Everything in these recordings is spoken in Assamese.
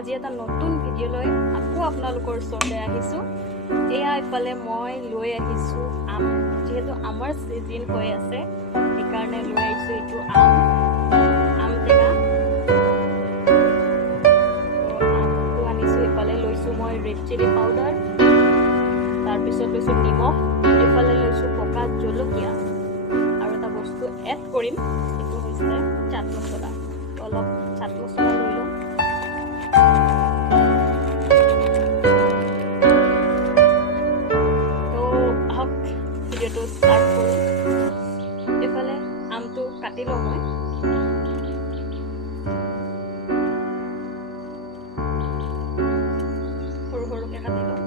আজি এটা নতুন ভিডিঅ' লৈ আকৌ আপোনালোকৰ ওচৰলৈ আহিছোঁ। এয়া ইফালে মই লৈ আহিছোঁ আম, যিহেতু আমাৰ চিজন হৈ আছে সেইকাৰণে লৈ আহিছোঁ এইটো আম টেঙা। আমটো আনিছোঁ। ইফালে লৈছোঁ মই ৰেড চিলি পাউডাৰ, তাৰপিছত লৈছোঁ নিমখ, এইফালে লৈছোঁ পকা জলকীয়া আৰু এটা বস্তু এড কৰিম, সেইটো হৈছে চাট মছলা। অলপ চাট মছলা লৈ লওঁ। ভিডিঅ'টো ষ্টাৰ্ট কৰোঁ। এইফালে আমটো কাটি লওঁ মই। সৰু সৰুকৈ কাটি লওঁ।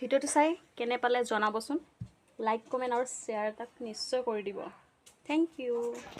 ভিডিঅ'টো চাই কেনে পালে জনাবচোন লাইক কমেণ্ট আৰু শ্বেয়াৰ এটা নিশ্চয় কৰি দিব থেংক ইউ